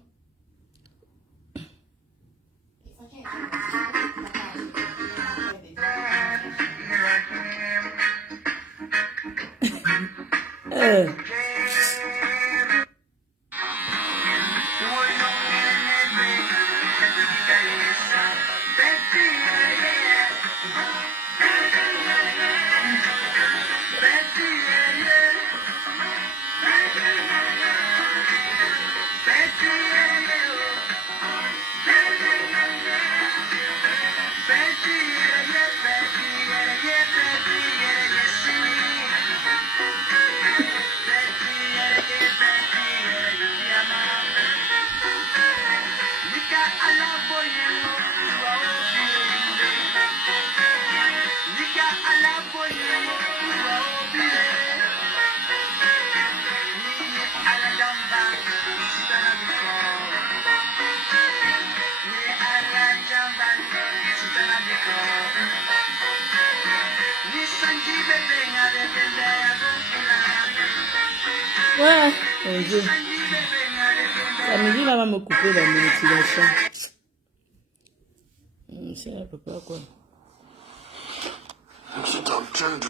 Hey. Ouais, un jeu. La musique là va me couper la monétisation. C'est à peu près quoi. C'est en train de...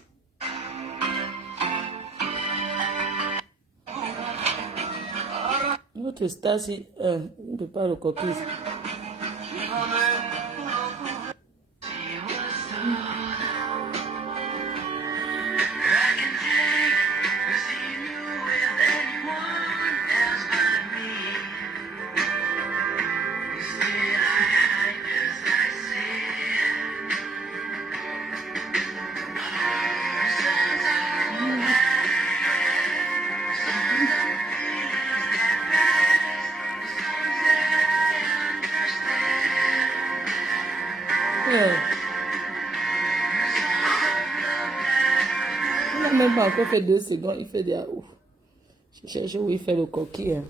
Notre star, si, il ne peut pas le copier. Il n'a même pas encore fait 2 secondes, il fait des ouf. Je cherche où il fait le coquille. Hein.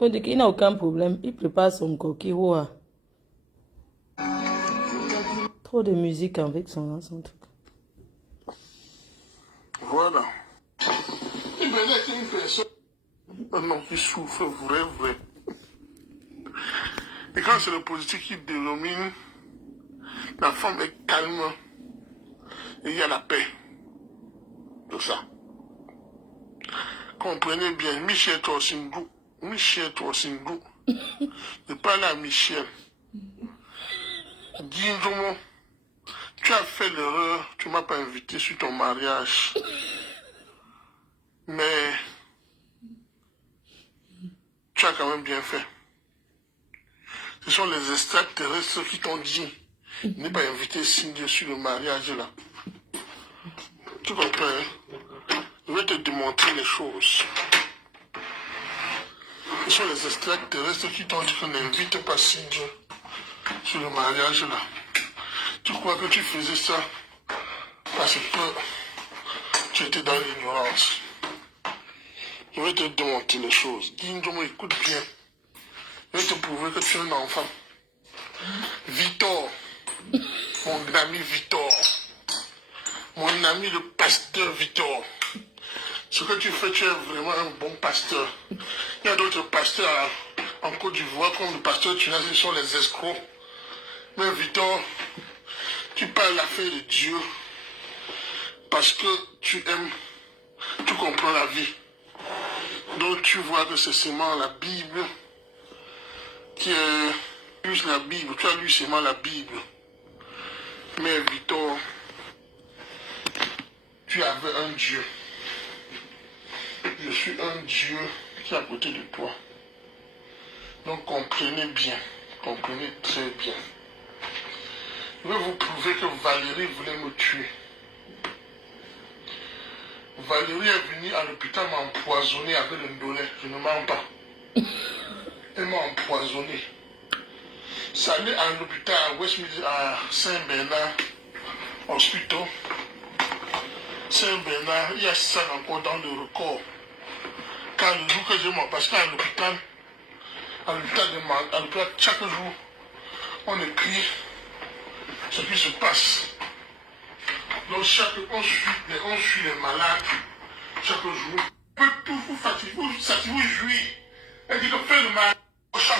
On dit qu'il n'a aucun problème, il prépare son coquille. Ouais. Trop de musique avec son truc. Voilà. Il est une personne, un homme qui souffre, vrai. Et quand c'est le politique qui domine, la femme est calme et il y a la paix. Tout ça. Comprenez bien, Michel Torsingou. Je parle à Michel. Dis-moi, tu as fait l'erreur, tu ne m'as pas invité sur ton mariage. Mais tu as quand même bien fait. Ce sont les extraterrestres qui t'ont dit ne pas inviter Cindy sur le mariage là. Tu comprends? Hein? Je vais te démontrer les choses. Ce sont les extraterrestres qui t'ont dit qu'on n'invite pas Cindy sur le mariage là. Tu crois que tu faisais ça parce que tu étais dans l'ignorance. Je vais te démontrer les choses. Dis-moi, écoute bien. Je vais te prouver que tu es un enfant. Victor, mon ami Victor, mon ami le pasteur Victor. Ce que tu fais, tu es vraiment un bon pasteur. Il y a d'autres pasteurs en Côte d'Ivoire, comme le pasteur Tunas, ce sont les escrocs. Mais Victor, tu parles l'affaire de Dieu parce que tu aimes, tu comprends la vie. Donc tu vois que c'est seulement la Bible qui est plus la Bible. Tu as lu seulement la Bible. Mais Victor, tu avais un Dieu. Je suis un Dieu qui est à côté de toi. Donc comprenez bien, comprenez très bien. Je vais vous prouver que Valérie voulait me tuer. Valérie est venue à l'hôpital m'empoisonner avec le ndolé. Je ne mens pas. Elle m'a empoisonné. Ça allait à l'hôpital à Westminster, à Saint-Bernard Hospital. Saint-Bernard, il y a ça encore dans le record. Car le jour que je m'en parce qu'à l'hôpital, chaque jour, on écrit ce qui se passe. Donc on suit les malades chaque jour. On peut tout vous fatiguer, vous jouir. Elle dit que fait le mal au champ.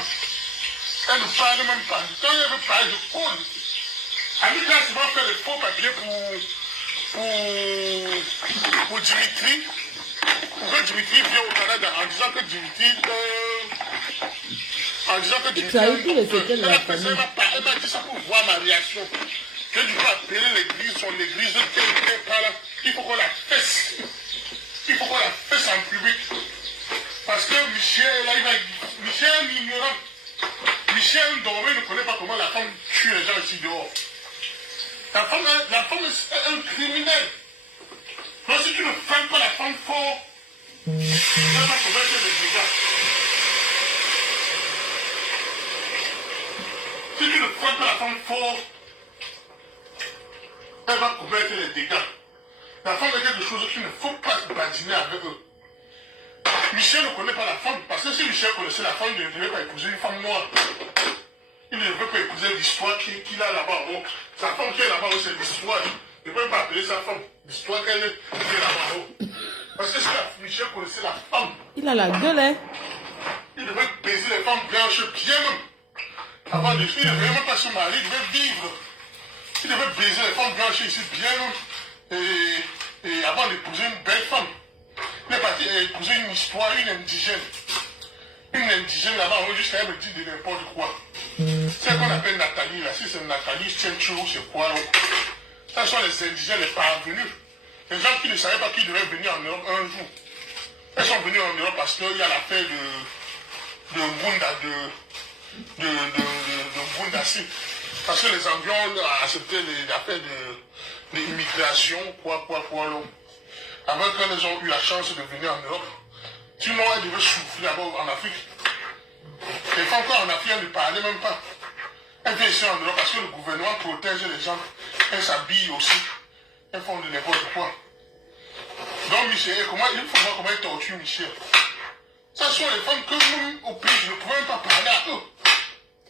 Elle ne parle même pas. Quand elle veut parler, je colle. Elle dit là, c'est faire les faux papiers pour Dimitri. Pour que Dimitri vienne au Canada en disant que Dimitri... elle m'a dit ça pour voir ma réaction. Que tu peux appeler l'église, son église, il faut qu'on la fesse. Il faut qu'on la fesse en public. Parce que Michel, là, Michel est ignorant. Michel dormait, ne connaît pas comment la femme tue les gens ici dehors. La femme est un criminel. Donc si tu ne frappes pas la femme fort, elle va commettre des dégâts. Si tu ne frappes pas la femme fort, elle va commettre des dégâts. La femme est quelque chose qu'il ne faut pas se badiner avec eux. Michel ne connaît pas la femme, parce que si Michel connaissait la femme, il ne devait pas épouser une femme noire. Il ne veut pas épouser l'histoire qu'il a là-bas. Bon, sa femme qui est là-bas, c'est l'histoire. Il ne peut pas appeler sa femme l'histoire qu'elle est là-bas. Parce que si Michel connaissait la femme, Il a la gueule, hein. il devait baiser les femmes blanches bien même. Avant de il ne devait même pas se marier, il devait vivre. Il devait baiser les femmes blanches ici bien même. Et avant d'épouser une belle femme. Il est parti épouser une histoire, une indigène. Une indigène là-bas, on juste elle me dit de n'importe quoi. C'est qu'on appelle Nathalie là, si c'est Nathalie, Centro, c'est quoi là. Ça sont les indigènes, les parvenus. Les gens qui ne savaient pas qu'ils devaient venir en Europe un jour. Elles sont venues en Europe parce qu'il y a l'affaire de Ngunda, de Ngundasi. Parce que les Anglais ont accepté l'affaire d'immigration, quoi, là. Avant qu'elles ont eu la chance de venir en Europe. Sinon, elles devaient souffrir d'abord en Afrique. Les femmes encore en Afrique, elles ne parlaient même pas. Elles viennent ici en Europe parce que le gouvernement protège les gens. Elles s'habillent aussi. Elles font de n'importe quoi. Donc, Michel, il faut voir comment ils torturent Michel. Ce sont les femmes que nous, au pays, je ne pouvais même pas parler à eux.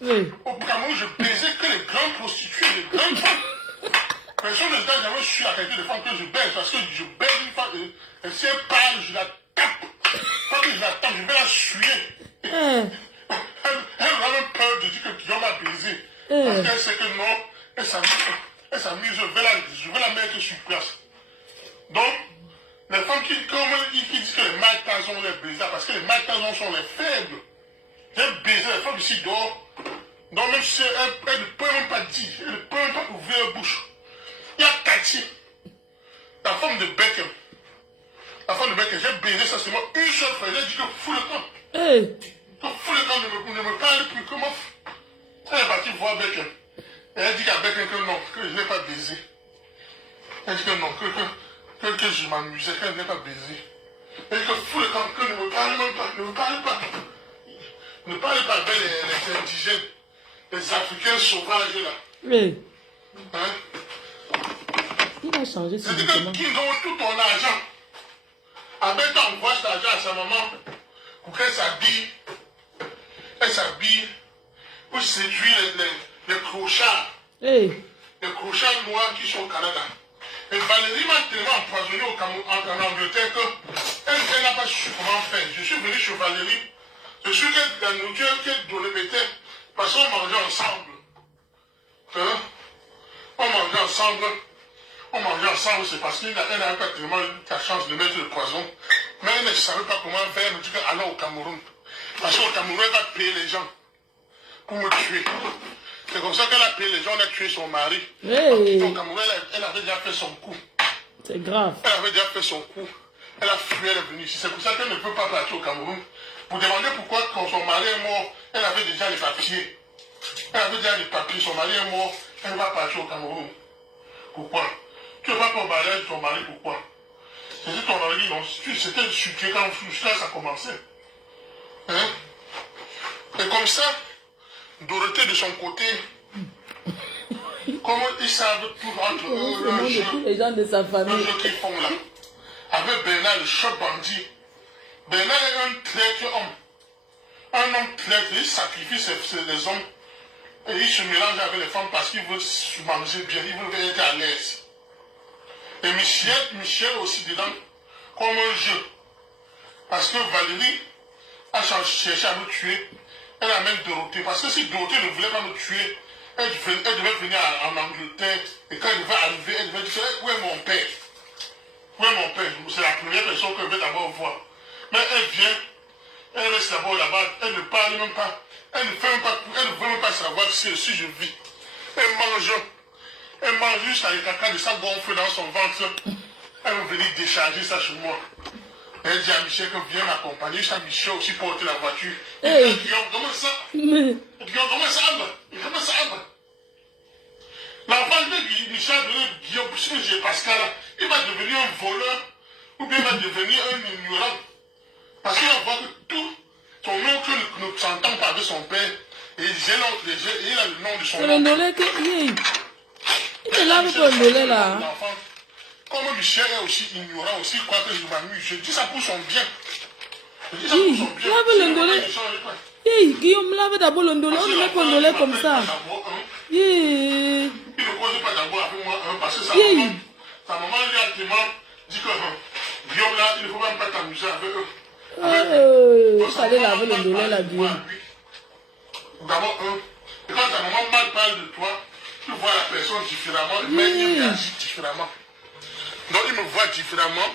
Oui. Au Cameroun, je baisais que les grandes prostituées, les grandes femmes. Personne ne n'a jamais su la qualité de femmes que je baise, parce que je baise une femme, et si elle parle, je la tape. Quand je la tape, je vais la suer. Elle a même peur de dire que Guillaume m'a baisé. Parce qu'elle sait que non, elle s'amuse, je vais la mettre sur place. Donc, les femmes qui disent que les Maltazons ont les baisers, parce que les Maltazons sont les faibles. J'ai baisé les femmes ici dehors. Donc même si elle ne peut même pas dire, elle ne peut même pas ouvrir la bouche. Il y a Cathy, la femme de Beckham. La femme de Beckham, j'ai baisé ça seulement une seule fois. J'ai dit que fous le camp. Que fous le camp ne me parle plus. Comment? Elle est partie voir Beckham. Et elle dit qu'à Beckham que non, que je n'ai pas baisé. Elle dit que non, que je m'amusais, qu'elle n'est pas baisé. Elle dit que fous le camp, que ne me parle même pas, ne me parle pas. Ne parlez pas avec les indigènes, les Africains sauvages là. Oui. Hein? Il a changé son C'est-à-dire document. qu'ils ont tout ton argent. Avec on envoie cet argent à sa maman pour qu'elle s'habille. Elle s'habille pour séduire les crochards. Hey. Les crochards noirs qui sont au Canada. Et Valérie m'a tellement empoisonné en Angleterre qu'elle n'a pas su comment faire. Je suis venu chez Valérie. Je suis que la nourriture qu'elle mettait, parce qu'on mangeait ensemble. Hein? On mangeait ensemble. On mangeait ensemble, c'est parce qu'elle n'avait pas tellement eu la chance de mettre le poison. Mais elle ne savait pas comment faire. Elle me dit qu'elle allait au Cameroun. Parce qu'au Cameroun, elle va payer les gens pour me tuer. C'est comme ça qu'elle a payé les gens, elle a tué son mari. Hey. Au Cameroun, elle avait déjà fait son coup. C'est grave. Elle avait déjà fait son coup. Elle a fui, elle est venue ici. C'est pour ça qu'elle ne peut pas partir au Cameroun. Pour demander pourquoi, quand son mari est mort, elle avait déjà les papiers. Elle avait déjà les papiers, son mari est mort, elle va partir au Cameroun. Pourquoi? Tu ne vas pas au mariage de ton mari, pourquoi? C'était ton mari, non? C'était sucré quand ça commençait. Hein? Et comme ça, Dorothée de son côté, comment ils savent tout entre eux, Le jeu, tous les gens de sa famille. le jeu qu'ils font là. Avec Bernard, le choc bandit. Bernard est un traître homme. Un homme traître, il sacrifie les hommes. Et il se mélange avec les femmes parce qu'il veut se manger bien, il veut être à l'aise. Et Michel aussi dedans, comme un jeu. Parce que Valérie a cherché à me tuer. Elle amène Dorothée. Parce que si Dorothée ne voulait pas me tuer, elle devait venir en Angleterre. Et quand elle devait arriver, elle devait dire, où est mon père? Où est mon père? C'est la première personne que je vais d'abord voir. Mais elle vient, elle reste d'abord là-bas, elle ne parle même pas. Elle ne veut même pas savoir si je vis. Elle mange jusqu'à les caca de ça gonfle dans son ventre. Elle veut venir décharger ça chez moi. Elle dit à Michel que viens m'accompagner. Jusqu'à Michel aussi porter la voiture. Hey. Guillaume, comment ça? Mais, Guillaume, comment ça va? Comment ça va? L'enfant de Michel a donné Guillaume, puisque j'ai Pascal, il va devenir un voleur ou bien il va devenir un ignorant. Parce qu'il va voir que tout, son oncle ne s'entend pas avec son père. Et il a le nom de son c'est le oncle. ndolé que. Yeah. Il est là avec le ndolé là. Hein. Comme Michel est aussi ignorant, aussi, il croit que je m'amuse. Je dis ça pour son bien. Je dis ça pour son bien. Lave le ndolé. Hey, Guillaume, lave d'abord le ndolé. On ne met pas le ndolé comme ça. Yeah. Il ne cause pas d'abord avec moi, parce que sa maman lui a tellement dit que Guillaume là, il ne faut même pas t'amuser avec eux. Il fallait laver le dollar là, Guillaume. D'abord, et quand ta maman mal parle de toi, tu vois la personne différemment, mais il réagit différemment. Donc il me voit différemment,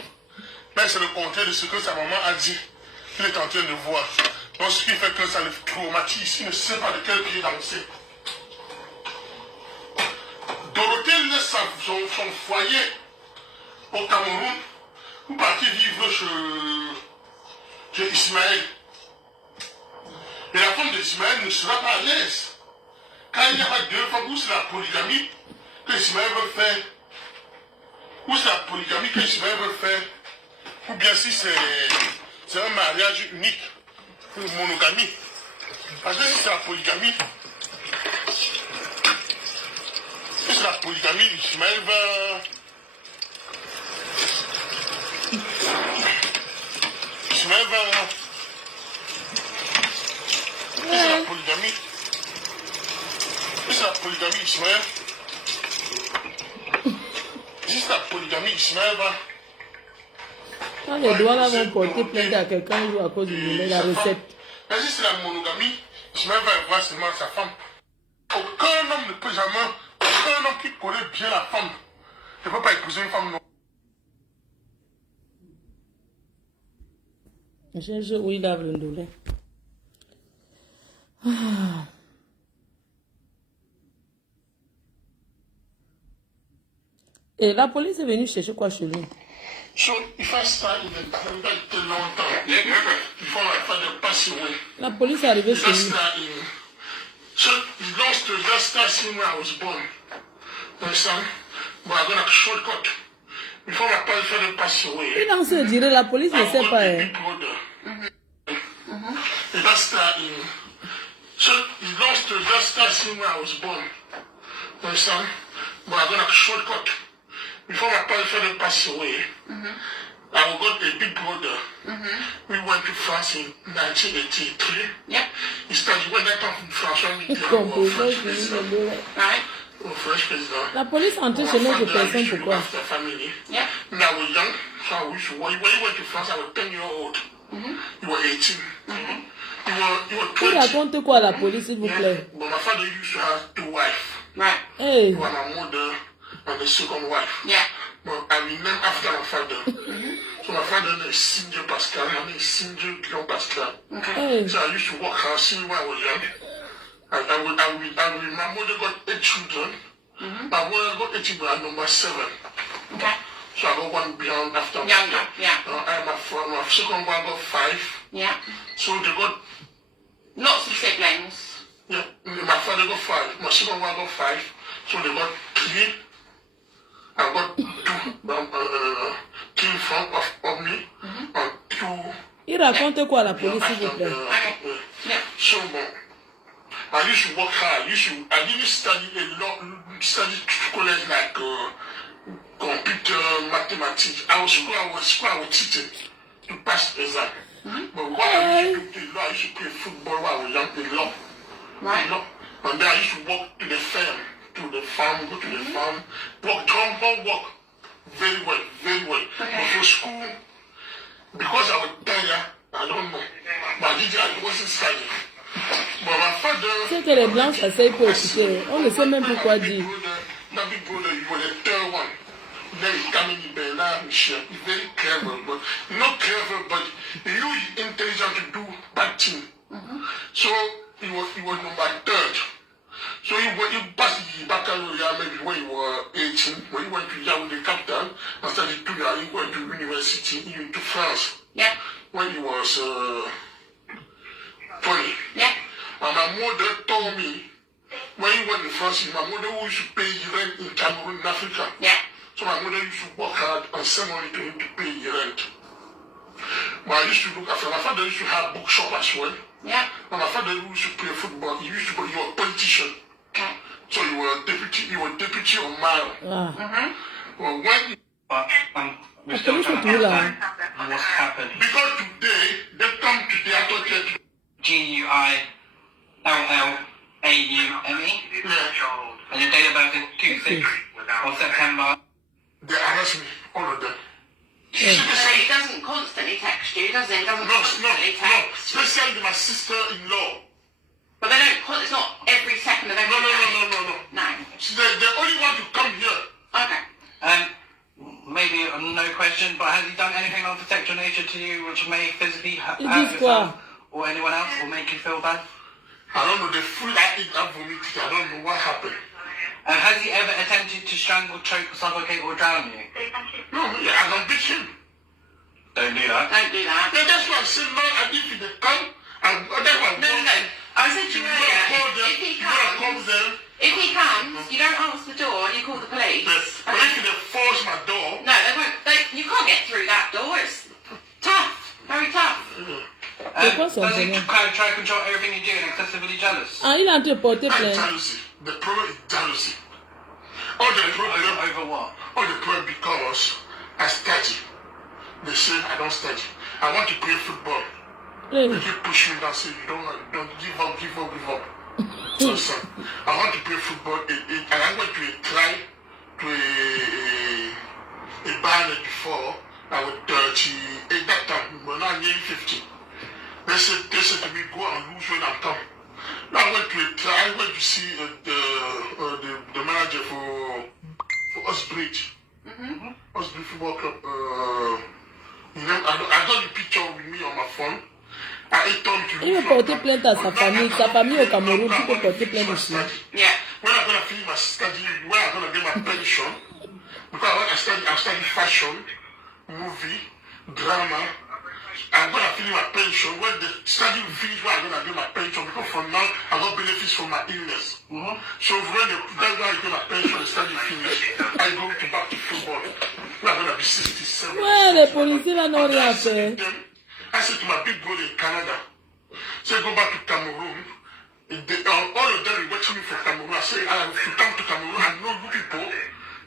mais c'est le contraire de ce que sa maman a dit qu'il est en train de voir. Donc ce qui fait que ça le traumatise, il ne sait pas de quel pied danser. Dorothée laisse son foyer au Cameroun pour partir vivre chez Ismaël. Et la femme d'Ismaël ne sera pas à l'aise. Quand il y a deux femmes, où c'est la polygamie que Ismaël veut faire, ou c'est la polygamie que Ismaël veut faire, ou bien si c'est un mariage unique, une monogamie. Parce que si c'est la polygamie, Ismaël va... Ismaël va... C'est la polygamie. C'est la polygamie, Ismaël. Si c'est la polygamie, Ismaël va... Quand les doigts là vont porter plainte à quelqu'un à cause du lait, la recette. Mais si c'est la monogamie, Ismaël va voir seulement sa femme. Aucun homme ne peut jamais... Aucun homme qui connaît bien la femme ne peut pas épouser une femme non. Je où il lave le dollar. Et la police est venue chercher quoi chez lui? So, il fait ça, il est longtemps. Il faut faire de passer away. La police est arrivée chez lui. So, he lost the last time when I was born. You understand? But I'm gonna shortcut. Before my parents fait de passer away. Il en se dirait, la police ne sait pas. Hein. So, he lost the last time when I was born. You understand? But I'm gonna shortcut. Before my parents fait de passer away. I got a big brother. We went to France in 1983. Yep. He started when I come from France when we Composé, Right. French president. la police est entrée chez notre personne, pourquoi? After family. Yep. When I was young, so I wish when you went to France, I was 10-year-old. You were 18. You were Il 20. raconte quoi à la police, s'il vous plaît? But my father used to have 2 wives. Right. Hey, You were my mother and the second wife. Yeah. But I will name after my father. So my father is Sinjo Pascal, my name is Sinjo Guillaume Pascal. Okay. hey. So I used to work hard since when I was young. My mother got 8 children. My mother got 8 children, I'm number 7. Okay. So I got one beyond after me. Younger. Yeah. And my second one got 5. Yeah. So they got, Lots of siblings. yeah, my father got 5. My second one got 5. So they got 3. I got 2 in front of me. And 2. Il raconte quoi à la police, s'il vous plaît? Yeah. So, I used to work hard. I didn't study study college like computer, mathematics. I was teaching to pass the exam. But what I used to do, I used to play football while I was young, a lot. Right. And then I used to walk to the farm, go to the farm, work very well. Okay. But for school, because I was tired, I don't know. But I wasn't studying. But my father... C'est que les blancs s'asseyent pour écouter. On ne sait même plus quoi dire. My big brother, you were the 3rd one. Then he's coming in Bernard Michel. He's very clever, but not clever, but he's intelligent to do bad thing. So he was number 3rd. So he passed the baccalaureate maybe when he was 18. When he went to Yaoundé capital and studied 2 years, he went to university, he went to France. Yeah. When he was 20. Yeah. And my mother told me, when he went to France, my mother used to pay rent in Cameroon, in Africa. Yeah. So my mother used to work hard and send money to him to pay rent. But I used to look after, my father used to have bookshop as well. Yeah. And my father used to play football. He used to be a politician. Okay. So you were deputy of mine. Ah. Well, when But we're La still police trying est to toujours là. understand what's happened. because today they come to the auto church. GUILLAUME. Yeah. And your date of birth is 26 of September. They arrest me, all of them. So you you, does he? He doesn't No, constantly no, text. especially my sister-in-law. But they don't, it's not every second of every No. day. No. They only want to come here. Okay. Maybe no question, but has he done anything of a sexual nature to you which may physically hurt It is yourself or anyone else or make you feel bad? I don't know, the food I eat, I vomited. I don't know what happened. Has he ever attempted to strangle, choke, suffocate or drown you? No, I don't beat him. Don't do that. Don't do that. Yeah, that's why I said, no, I if they come, and that's why No. I said to you earlier, if he comes, you don't answer the door and you call the police. Yes, but if they force my door, No, they won't. You can't get through that door. It's tough. Very tough. Does he kind of try to control everything you do and excessively jealous? Ah, il a été porté that's plainte. jealousy. The problem is jealousy. All the problem, Over what? all the problem because I study. They say I don't study. I want to play football. Hey. They keep pushing me down, say you don't give up. So, son, I want to play football, and I went to a band before. I was 38 that time, but now I'm nearly 50. They said to me, go and lose when I come. Now I went to see the manager for Osbridge. Osbridge Football Club. I got the picture with me on my phone. Il veut porter plainte à sa famille. Sa famille au Cameroun, tu peux porter plainte ici. Yeah. When I'm gonna finish my study, when I'm gonna get my pension, because when I study fashion, movie, drama, I'm gonna finish my pension. When the study will finish, when I'm gonna get my pension, because for now I got benefits from my illness. So when that's why I get my pension, the study finish, I go back to football. When I'm gonna be 67. Ouais, les policiers là n'ont rien fait. I said to my big brother in Canada, say go back to Cameroon. All of them are watching me from Cameroon. I say, if you come to Cameroon, I know you people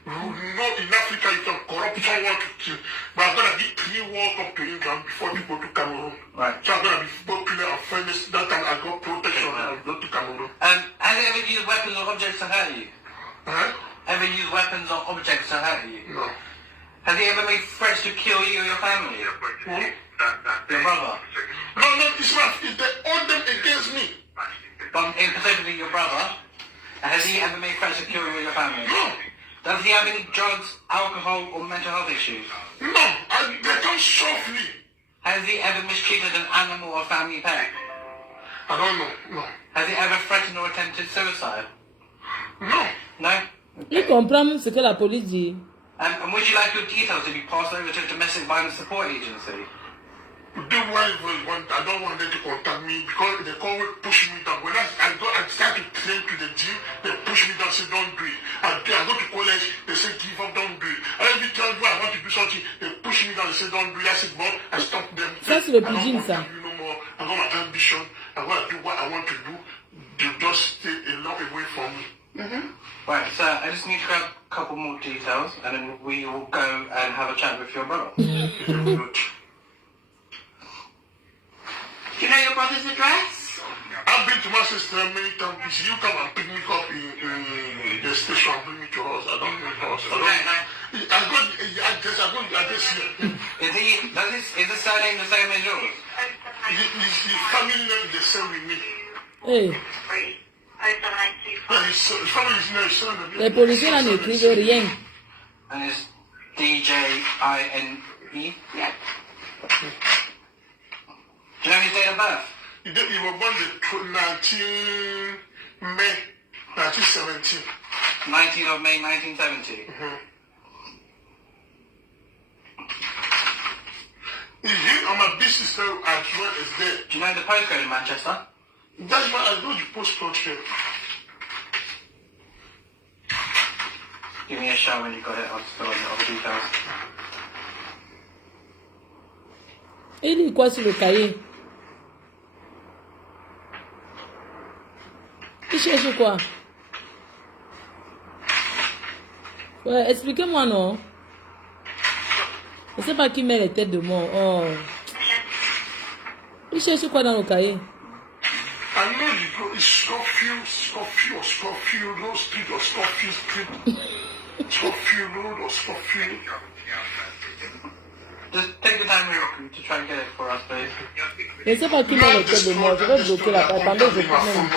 who know in Africa you can corrupt someone to kill. But I'm going to get 3 World Cup to England before you go to Cameroon. Right. So I'm going to be popular and famous. That time I got protection and I go to Cameroon. Has he ever used weapons or objects to hurt you? Huh? Ever used weapons or objects to hurt you? No. Has he ever made threats to kill you or your family? Your brother? No, it's not. They all them against me. But specifically your brother? Has he ever made threats to kill you or your family? No. Does he have any drugs, alcohol or mental health issues? No. They come softly. Has he ever mistreated an animal or family pet? I don't know. No. Has he ever threatened or attempted suicide? No. No? Il comprend même ce que la police dit. And would you like your details to be passed over to a domestic violence support agency? They want, I don't want them to contact me because they always push me down. When I start to train to the gym, they push me down, say don't do it. I go to college, they say give up, don't do it. Every time when I want to do something, they push me down, they say don't do it. I say, but I stop them. Ça, c'est le pidgin, ça. No more. I got my ambition. I want to do what I want to do. They just stay a long way from me. Right, so I just need to grab a couple more details and then we will go and have a chat with your brother. Good. Do you know your brother's address? I've been to my sister many times. You come and pick me up in the station and bring me to us. I don't know the house. I got the address here. Is the surname the same as yours? The family name is the same with me. Hey. Yeah, his family is not son. Les policiers là n'écrivent rien. And it's D-J-I-N-E? Yeah. Do you know his date of birth? He was born the 19 May 1917. 19th of May 1970. He's here on my big sister as well as there. Do you know the postcode in Manchester? That's why I know the postcode here. Give me a shout when you got it. I'll just fill in all the details. Il dit quoi sur le cahier? Il cherche quoi? Ouais, expliquez-moi non. Je ne sais pas qui met les têtes de mort. Oh. Il cherche quoi dans le cahier? I know you go, it's Scofield, Road Street, or Scofield Street. Scofield Road or Scofield. Just take the time to try and get it for us, please. Je ne sais pas qui met les têtes de moi. Je vais bloquer la page. Attendez, je prends même.